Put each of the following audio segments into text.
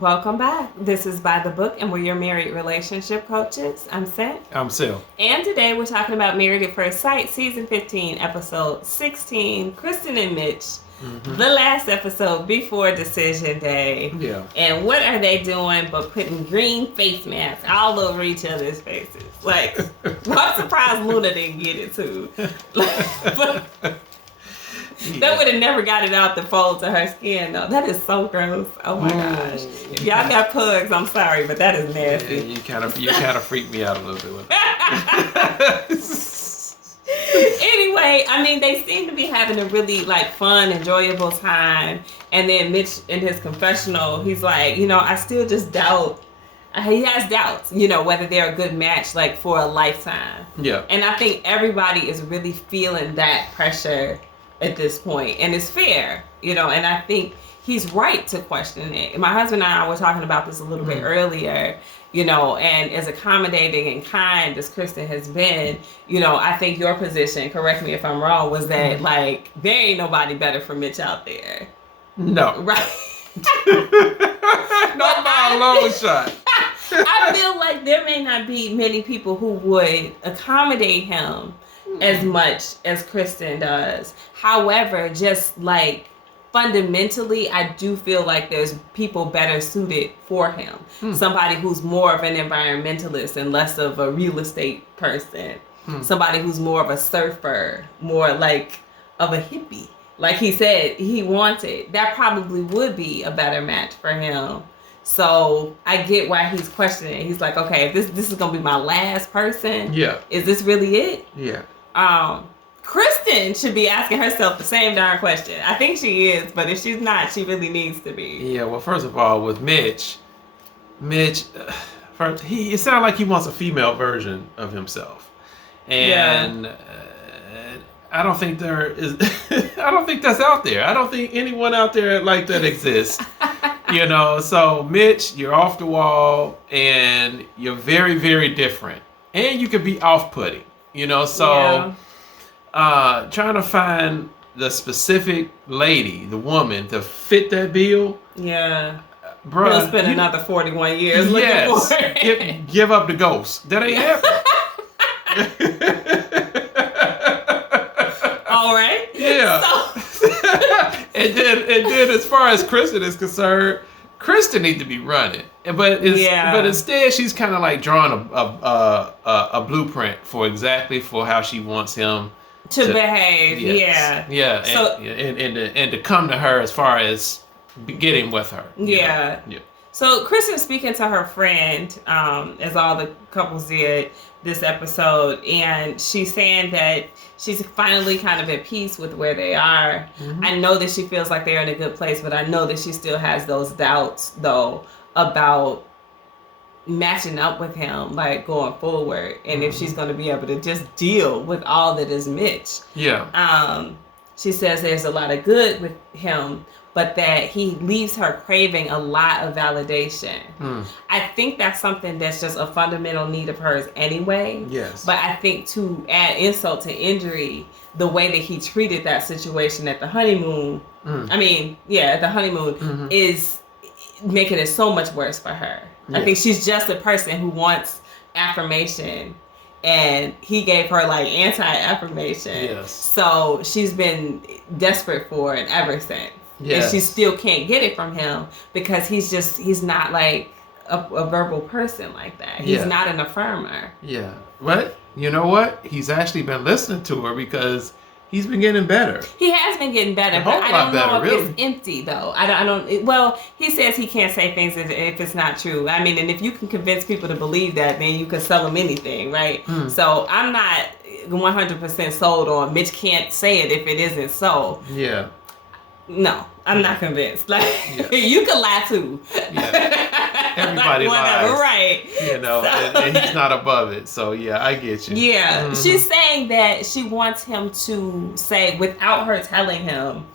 Welcome back. This is By the Book, and we're your married relationship coaches. I'm Seth. I'm Sil. And today we're talking about Married at First Sight, Season 15, Episode 16, Krysten and Mitch. Mm-hmm. The last episode before Decision Day. Yeah. And what are they doing but putting green face masks all over each other's faces? Like, I'm surprised Luna didn't get it too. That would have never got it out the folds of her skin, though. That is so gross. Oh my gosh. If y'all got pugs, I'm sorry, but that is nasty. Yeah, you kind of freaked me out a little bit with that. Anyway, I mean, they seem to be having a really fun, enjoyable time. And then Mitch, in his confessional, he's like, I still just doubt. He has doubts, whether they're a good match, for a lifetime. Yeah. And I think everybody is really feeling that pressure at this point, and it's fair, and I think he's right to question it. My husband and I were talking about this a little bit earlier, and as accommodating and kind as Krysten has been, I think your position, correct me if I'm wrong, was that there ain't nobody better for Mitch out there. No. Right. Not by a long shot. I feel like there may not be many people who would accommodate him as much as Krysten does. However, just fundamentally, I do feel like there's people better suited for him. Somebody who's more of an environmentalist and less of a real estate person. Somebody who's more of a surfer, more of a hippie. Like he said he wanted. That probably would be a better match for him. So I get why he's questioning. He's like, okay, if this is gonna be my last person, is this really it? Yeah. Krysten should be asking herself the same darn question. I think she is, but if she's not, she really needs to be. Yeah, well, first of all, with Mitch, first, it sounds like he wants a female version of himself. And I don't think there is, I don't think that's out there. I don't think anyone out there like that exists. So Mitch, you're off the wall and you're very, very different. And you could be off-putting. Trying to find the specific lady, the woman, to fit that bill. Yeah. Bruh. He'll spend another 41 years looking for it. Give up the ghost. That ain't happening. All right. Yeah. So. and then as far as Krysten is concerned, Krysten needs to be running, but instead she's kind of drawing a blueprint for how she wants him to behave. Yes. Yeah. So, and to come to her as far as getting with her. Yeah. So Krysten's speaking to her friend, as all the couples did this episode, and she's saying that she's finally kind of at peace with where they are. Mm-hmm. I know that she feels like they're in a good place, but I know that she still has those doubts, though, about matching up with him, going forward, and if she's going to be able to just deal with all that is Mitch. Yeah. She says there's a lot of good with him, but that he leaves her craving a lot of validation. I think that's something that's just a fundamental need of hers anyway. Yes. But I think to add insult to injury, the way that he treated that situation at the honeymoon, is making it so much worse for her. Yeah. I think she's just a person who wants affirmation, and he gave her anti-affirmation. Yes. So she's been desperate for it ever since. Yes. And she still can't get it from him because he's not a verbal person like that. He's not an affirmer. Yeah. But you know what? He's actually been listening to her because he's been getting better. He has been getting better, but I don't know if it's empty though. He says he can't say things if it's not true. I mean, and if you can convince people to believe that, then you can sell them anything, right? So I'm not 100% sold on Mitch can't say it if it isn't so. Yeah. No, I'm not convinced. You can lie too. Yeah. Everybody lies. Right. And he's not above it. So, yeah, I get you. Yeah. Mm-hmm. She's saying that she wants him to say, without her telling him,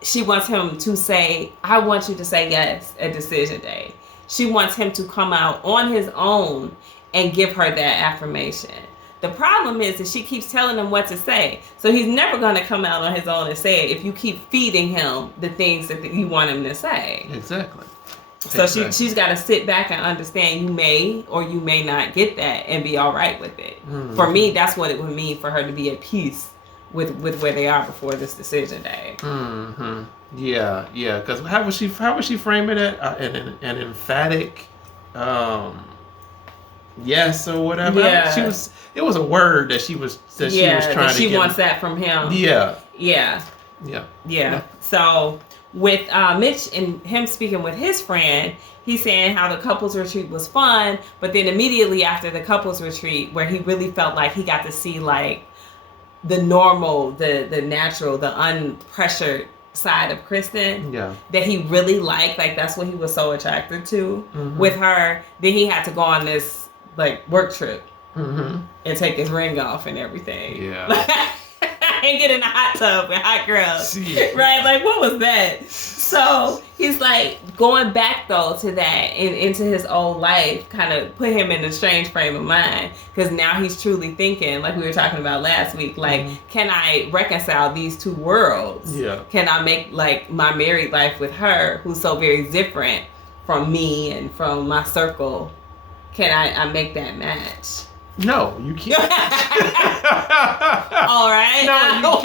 she wants him to say, I want you to say yes at Decision Day. She wants him to come out on his own and give her that affirmation. The problem is that she keeps telling him what to say. So he's never going to come out on his own and say it if you keep feeding him the things that you want him to say. Exactly. So she's got to sit back and understand you may or you may not get that and be all right with it. Mm-hmm. For me, that's what it would mean for her to be at peace with where they are before this decision day. Mm-hmm. Yeah. Because how was she framing it? An emphatic, yes or whatever. Yeah. It was a word that she was trying to. She wants that from him. Yeah. So with Mitch and him speaking with his friend, he's saying how the couples retreat was fun, but then immediately after the couples retreat, where he really felt like he got to see like the normal, the natural, the unpressured side of Kristen, that he really liked. Like that's what he was so attracted to with her. Then he had to go on this like work trip and take his ring off and everything. Yeah. And get in the hot tub with hot girls. Right? Like, what was that? So he's like going back though to that and into his old life kind of put him in a strange frame of mind, because now he's truly thinking, like we were talking about last week, like, can I reconcile these two worlds? Yeah. Can I make like my married life with her, who's so very different from me and from my circle? Can I make that match? No, you can't. All right. No,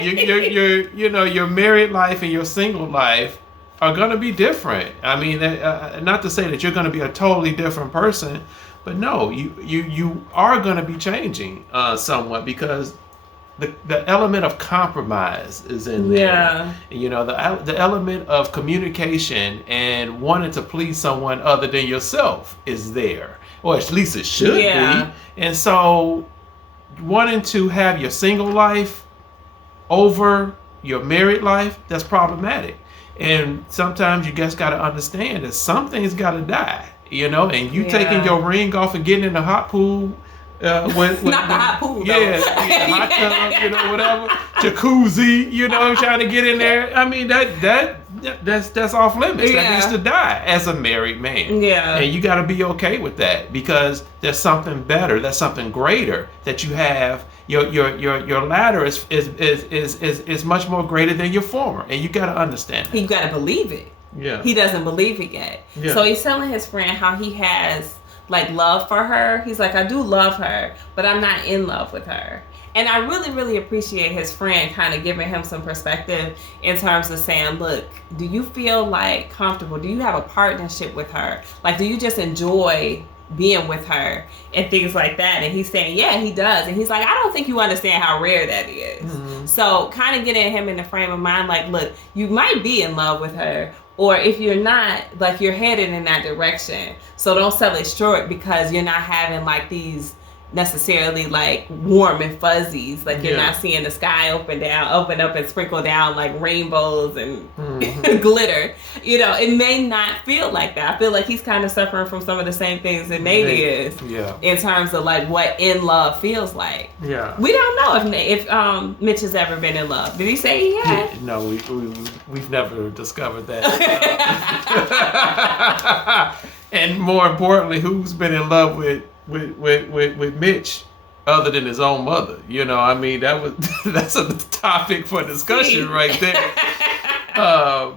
you can't. Your married life and your single life are going to be different. I mean, not to say that you're going to be a totally different person, but no, you are going to be changing somewhat, because the element of compromise is in there. Yeah. The element of communication and wanting to please someone other than yourself is there. Or at least it should be. And so wanting to have your single life over your married life, that's problematic. And sometimes you just got to understand that something's got to die, and you taking your ring off and getting in the hot pool. Not the hot pool, though. Hot tub, whatever, jacuzzi, trying to get in there. I mean, that's off limits. That needs to die as a married man. Yeah, and you got to be okay with that, because there's something better, there's something greater that you have. Your ladder is much more greater than your former, and you got to understand that. You got to believe it. Yeah, he doesn't believe it yet. Yeah. So he's telling his friend how he has like love for her. He's like, I do love her, but I'm not in love with her. And I really, really appreciate his friend kind of giving him some perspective in terms of saying, look, do you feel like comfortable? Do you have a partnership with her? Like, do you just enjoy being with her and things like that? And he's saying, yeah, he does. And he's like, I don't think you understand how rare that is. Mm-hmm. So kind of getting him in the frame of mind, like, look, you might be in love with her, or if you're not, like, you're headed in that direction. So don't sell it short, because you're not having like these necessarily like warm and fuzzies. Like you're not seeing the sky open up and sprinkle down like rainbows and glitter. It may not feel like that. I feel like he's kind of suffering from some of the same things that Nate is. Yeah. In terms of like what in love feels like. Yeah. We don't know if Mitch has ever been in love. Did he say he had? Yeah, no, we've never discovered that. And more importantly, who's been in love with Mitch other than his own mother? I mean, that's a topic for discussion right there.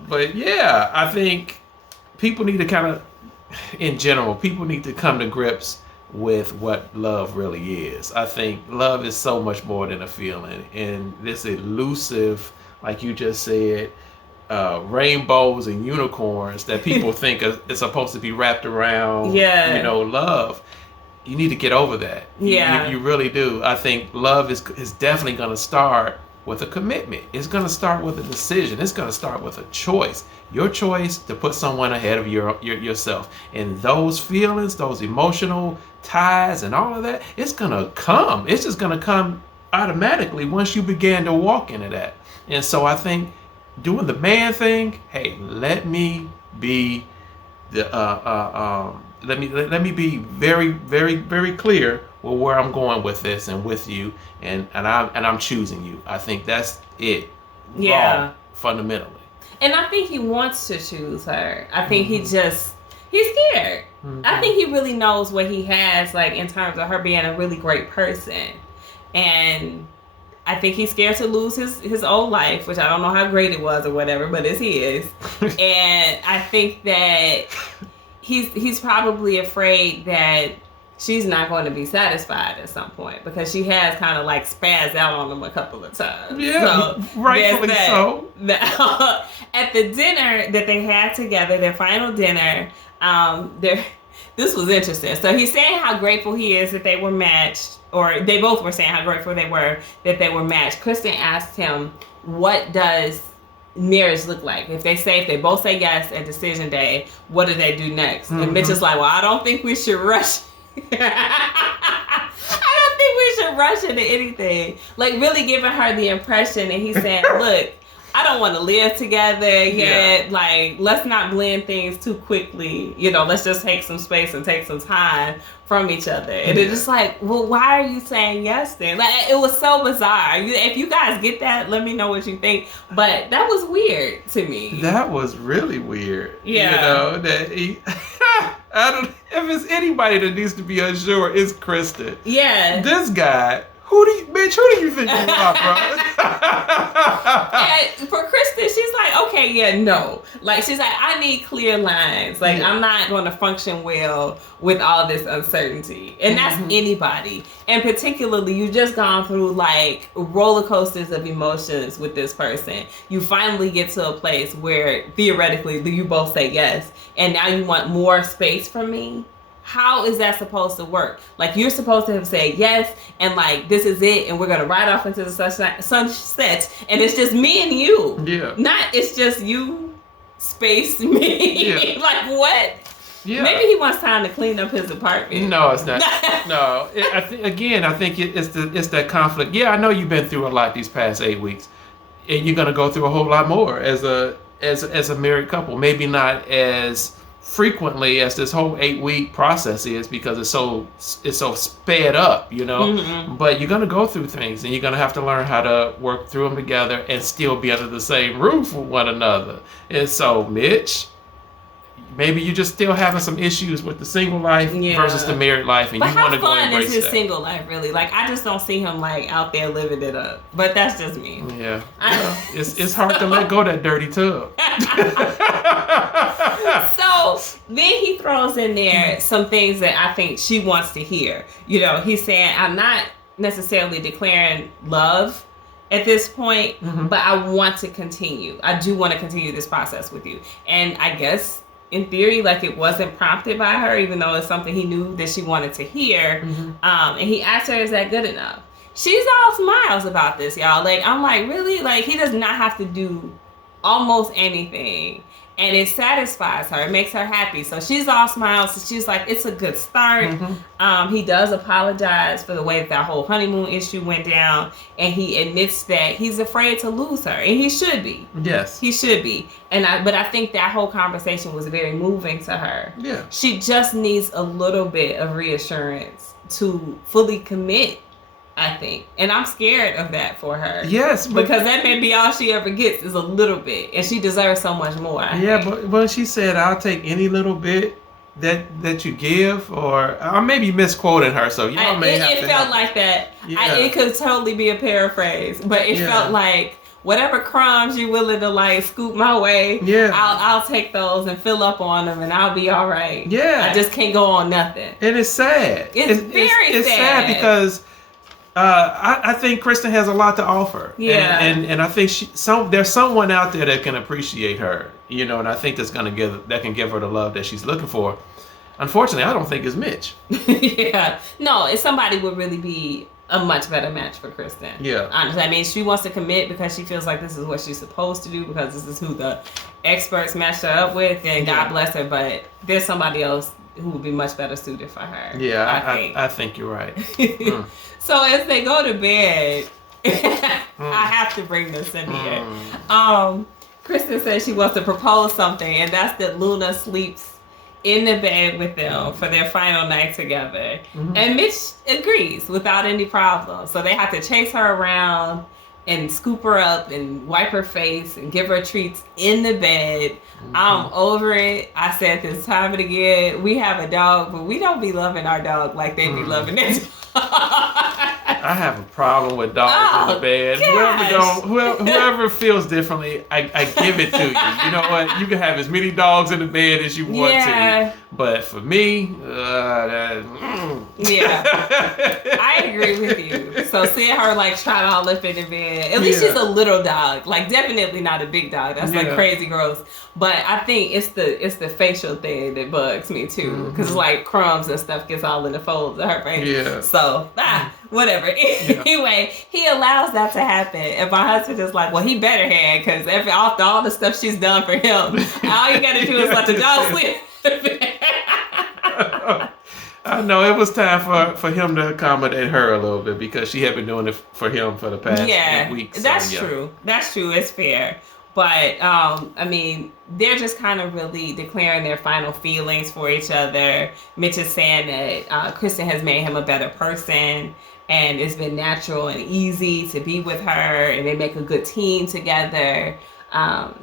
But yeah, I think people need to people need to come to grips with what love really is. I think love is so much more than a feeling, and this elusive, like you just said, rainbows and unicorns that people think is supposed to be wrapped around, love. You need to get over that. Yeah. You really do. I think love is definitely going to start with a commitment. It's going to start with a decision. It's going to start with a choice. Your choice to put someone ahead of yourself. And those feelings, those emotional ties and all of that, it's going to come. It's just going to come automatically once you begin to walk into that. And so I think doing the man thing, hey, let me be the let me be very, very, very clear with where I'm going with this and with you, and I'm choosing you. I think that's it. Yeah. Wrong, fundamentally. And I think he wants to choose her. I think he's scared. Mm-hmm. I think he really knows what he has, like in terms of her being a really great person, and I think he's scared to lose his old life, which I don't know how great it was or whatever, but it's his. And I think that he's probably afraid that she's not going to be satisfied at some point because she has kind of like spazzed out on him a couple of times. Yeah, so, rightfully so. At the dinner that they had together, their final dinner, this was interesting. So he's saying how grateful he is that they were matched, or they both were saying how grateful they were that they were matched. Kristen asked him, what does marriage look like? If they both say yes at decision day, what do they do next? And Mitch is like, well, I don't think we should rush. I don't think we should rush into anything. Like, really giving her the impression, and he's saying, look, I don't want to live together yet. Yeah. Like, let's not blend things too quickly. Let's just take some space and take some time from each other. And it's just like, well, why are you saying yes then? Like, it was so bizarre. If you guys get that, let me know what you think. But that was weird to me. That was really weird. Yeah. That he... if it's anybody that needs to be unsure, it's Kristen. Yeah. This guy... Who do you think you are, bro? And for Kristen, she's like, okay, yeah, no. Like, she's like, I need clear lines. Like, I'm not going to function well with all this uncertainty. And that's anybody. And particularly, you've just gone through, like, roller coasters of emotions with this person. You finally get to a place where, theoretically, you both say yes. And now you want more space from me. How is that supposed to work? Like, you're supposed to have said yes, and like, this is it, and we're gonna ride off into the sunset, and it's just me and you. Yeah. Not it's just you, space me. Yeah. Like, what? Yeah. Maybe he wants time to clean up his apartment. No, it's not. No. I think it's that conflict. Yeah, I know you've been through a lot these past 8 weeks, and you're gonna go through a whole lot more as a married couple. Maybe not as frequently as this whole 8-week process is, because it's so sped up, but you're going to go through things, and you're going to have to learn how to work through them together and still be under the same roof with one another. And so, Mitch, maybe you're just still having some issues with the single life versus the married life, and you want to go embrace that. But how fun is his single life, really? Like, I just don't see him, like, out there living it up. But that's just me. Yeah. It's hard to let go of that dirty tub. So then he throws in there some things that I think she wants to hear. He's saying, I'm not necessarily declaring love at this point, but I want to continue. I do want to continue this process with you. And I guess, in theory, like, it wasn't prompted by her, even though it's something he knew that she wanted to hear. And he asked her, is that good enough? She's all smiles about this, y'all. Like, I'm like, really? Like, he does not have to do almost anything. And it satisfies her. It makes her happy. So she's all smiles. So she's like, it's a good start. He does apologize for the way that whole honeymoon issue went down. And he admits that he's afraid to lose her. And he should be. Yes. He should be. But I think that whole conversation was very moving to her. Yeah. She just needs a little bit of reassurance to fully commit, I think. And I'm scared of that for her. Yes. Because that may be all she ever gets is a little bit. And she deserves so much more. I think. But when she said, I'll take any little bit that you give, or I may be misquoting her, so y'all may have to... It felt like that. Yeah. It could totally be a paraphrase. But it felt like, whatever crumbs you're willing to, like, scoop my way, I'll take those and fill up on them, and I'll be all right. Yeah. I just can't go on nothing. And it's sad. It's very sad. It's sad because... I think Kristen has a lot to offer. Yeah. And I think there's someone out there that can appreciate her, and I think that can give her the love that she's looking for. Unfortunately, I don't think it's Mitch. Yeah. No, somebody would really be a much better match for Kristen. Yeah. Honestly, I mean, she wants to commit because she feels like this is what she's supposed to do, because this is who the experts matched her up with, and God bless her, but there's somebody else who would be much better suited for her. Yeah, I think you're right. So as they go to bed, I have to bring this in here. Kristen says she wants to propose something, and that's that Luna sleeps in the bed with them for their final night together. And Mitch agrees without any problem. So they have to chase her around and scoop her up and wipe her face and give her treats in the bed. I'm over it. I said this time and again, we have a dog, but we don't be loving our dog like they be loving their dog. I have a problem with dogs in the bed. Whoever feels differently, I give it to you. You know what? You can have as many dogs in the bed as you want to. But for me, I agree with you. So seeing her like trying all up in the bed, at least she's a little dog. Like definitely not a big dog. That's like crazy gross. But I think it's the facial thing that bugs me too, because like crumbs and stuff gets all in the folds of her face. Yeah. So whatever. Anyway, he allows that to happen, and my husband is like, well, he better have, because after all the stuff she's done for him, all you gotta do is let the dog sleep. I know it was time for him to accommodate her a little bit, because she had been doing it for him for the past 8 weeks. That's true. That's true. It's fair. But, I mean, they're just kind of really declaring their final feelings for each other. Mitch is saying that Kristen has made him a better person, and it's been natural and easy to be with her, and they make a good team together.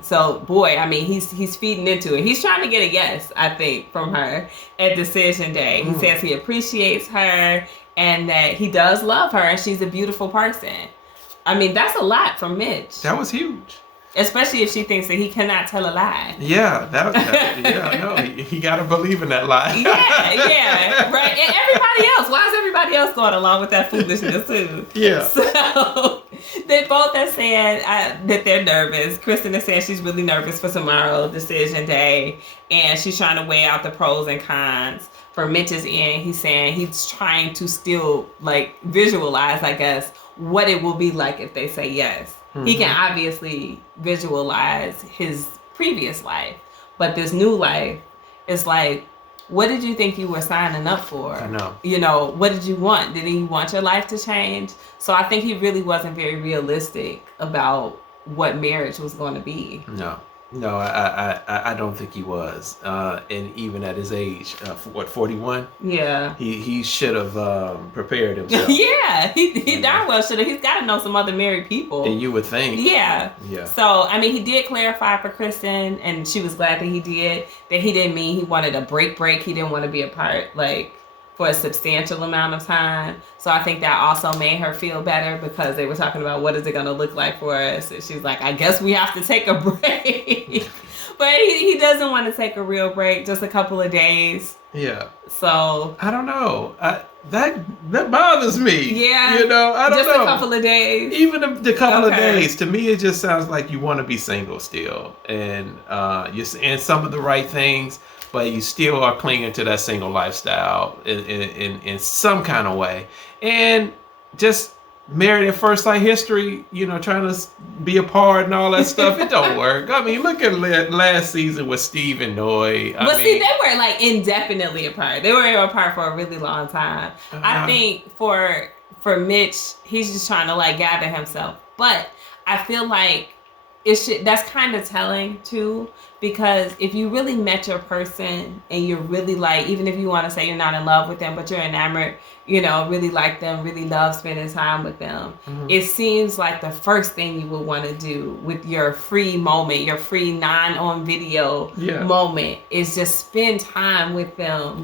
So, boy, I mean, he's feeding into it. He's trying to get a yes, I think, from her at decision day. He says he appreciates her and that he does love her, and she's a beautiful person. I mean, that's a lot from Mitch. That was huge. Especially if she thinks that he cannot tell a lie. Yeah, he got to believe in that lie. Yeah, right. And everybody else, why is everybody else going along with that foolishness too? Yeah. So they both are saying that they're nervous. Kristen is saying she's really nervous for tomorrow, decision day, and she's trying to weigh out the pros and cons. For Mitch's end, he's saying he's trying to still like visualize, I guess, what it will be like if they say yes. He can obviously visualize his previous life, but this new life is like, what did you think you were signing up for? I know. You know, what did you want? Did you want your life to change? So I think he really wasn't very realistic about what marriage was going to be. No, I don't think he was. And even at his age, 41? Yeah. He should have prepared himself. Yeah, he darn well should have. He's got to know some other married people. And you would think. Yeah. So, I mean, he did clarify for Kristen, and she was glad that he did, that he didn't mean he wanted a break. He didn't want to be apart, like, for a substantial amount of time. So I think that also made her feel better, because they were talking about what is it going to look like for us. And she's like, I guess we have to take a break. But he doesn't want to take a real break, just a couple of days. Yeah. So I don't know. That bothers me. Yeah. You know, I don't know. Just a couple of days. Even the couple of days, to me, it just sounds like you want to be single still, and you're saying some of the right things, but you still are clinging to that single lifestyle in some kind of way. And just married at first sight history, you know, trying to be apart and all that stuff, it don't work. I mean, look at last season with Steve and Noy. See, they were like indefinitely apart. They were apart for a really long time. I think for Mitch, he's just trying to like gather himself. But I feel like that's kind of telling too, because if you really met your person and you're really like, even if you want to say you're not in love with them, but you're enamored, you know, really like them, really love spending time with them, it seems like the first thing you would want to do with your free moment, your free non-on video moment, is just spend time with them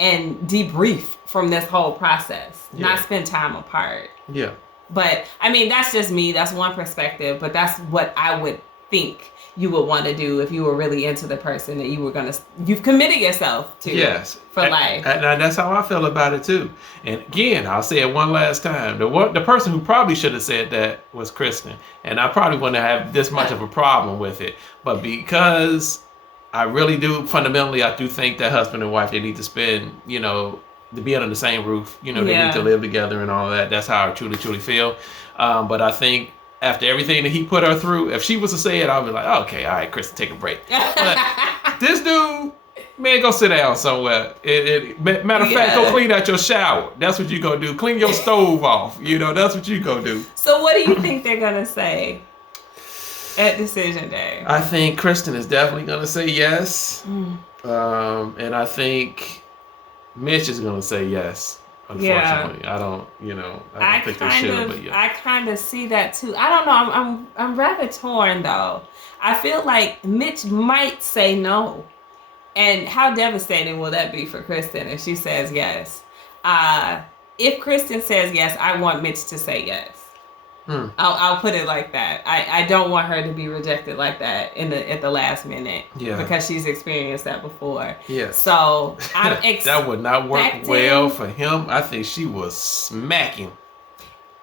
and debrief from this whole process, not spend time apart. Yeah. But, I mean, that's just me. That's one perspective. But that's what I would think you would want to do if you were really into the person that you've committed yourself to for life. And that's how I feel about it, too. And again, I'll say it one last time. The person who probably should have said that was Kristen. And I probably wouldn't have this much of a problem with it. But because I really do, fundamentally, I do think that husband and wife, they need to spend, you know, to be under the same roof, you know, they need to live together and all that. That's how I truly feel. But I think after everything that he put her through, if she was to say it, I'll be like, okay, all right, Kristen, take a break. But this dude, man, go sit down somewhere. Matter of fact, go clean out your shower. That's what you go do. Clean your stove off. You know, that's what you go do. So what do you think they're going to say at decision day? I think Kristen is definitely going to say yes. And I think Mitch is gonna say yes. Unfortunately, I don't. You know, I don't think they should. But I kind of see that too. I don't know. I'm rather torn though. I feel like Mitch might say no, and how devastating will that be for Kristen if she says yes? if Kristen says yes, I want Mitch to say yes. I'll put it like that. I don't want her to be rejected like that at the last minute. Yeah. Because she's experienced that before. Yeah. So I'm that would not work well for him. I think she will smack him.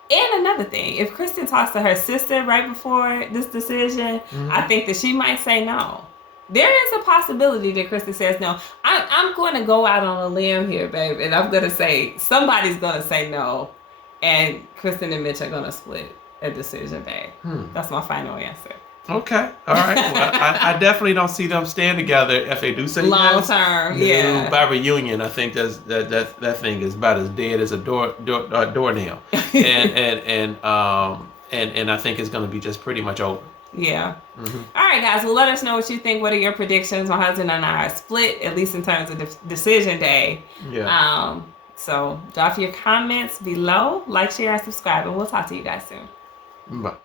And another thing, if Kristen talks to her sister right before this decision, I think that she might say no. There is a possibility that Kristen says no. I'm going to go out on a limb here, babe, and I'm going to say somebody's going to say no, and Kristen and Mitch are going to split a decision, babe. That's my final answer. Okay. All right. Well, I definitely don't see them staying together if they do say long yes. term. Yeah. By reunion, I think that thing is about as dead as a doornail, and I think it's going to be just pretty much over. Yeah. All right, guys. Well, let us know what you think. What are your predictions? My husband and I are split, at least in terms of decision day. Yeah. So drop your comments below, like, share, and subscribe, and we'll talk to you guys soon. Bye.